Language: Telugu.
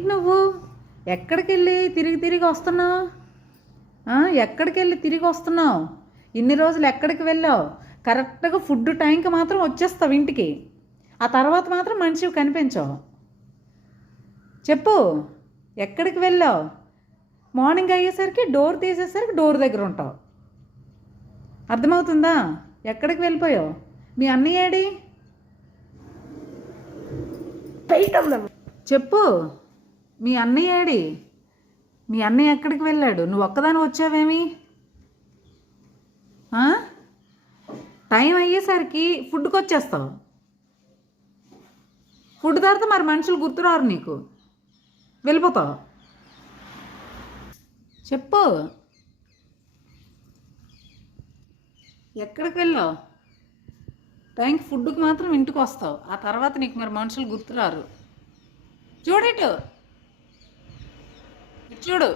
ఏంటి నువ్వు ఎక్కడికి వెళ్ళి తిరిగి వస్తున్నావు? ఎక్కడికి వెళ్ళి తిరిగి వస్తున్నావు? ఇన్ని రోజులు ఎక్కడికి వెళ్ళావు? కరెక్ట్గా ఫుడ్ టైంకి మాత్రం వచ్చేస్తావు ఇంటికి, ఆ తర్వాత మాత్రం మనిషివి కనిపించవు. చెప్పు, ఎక్కడికి వెళ్ళావు? మార్నింగ్ అయ్యేసరికి డోర్ తీసేసరికి డోర్ దగ్గర ఉంటావు. అర్థమవుతుందా? ఎక్కడికి వెళ్ళిపోయావు? మీ అన్నయ్య ఏడి? చెప్పు, మీ అన్నయ్య ఏడి? మీ అన్నయ్య ఎక్కడికి వెళ్ళాడు? నువ్వు ఒక్కదాని వచ్చావేమి? టైం అయ్యేసరికి ఫుడ్కి వచ్చేస్తావు. ఫుడ్ తర్వాత మరి మనుషులు గుర్తురారు నీకు, వెళ్ళిపోతావు. చెప్పు, ఎక్కడికి వెళ్ళావు? టైంకి ఫుడ్కి మాత్రం ఇంటికి వస్తావు, ఆ తర్వాత నీకు మరి మనుషులు గుర్తురారు. చూడు, ఇటు చూడు.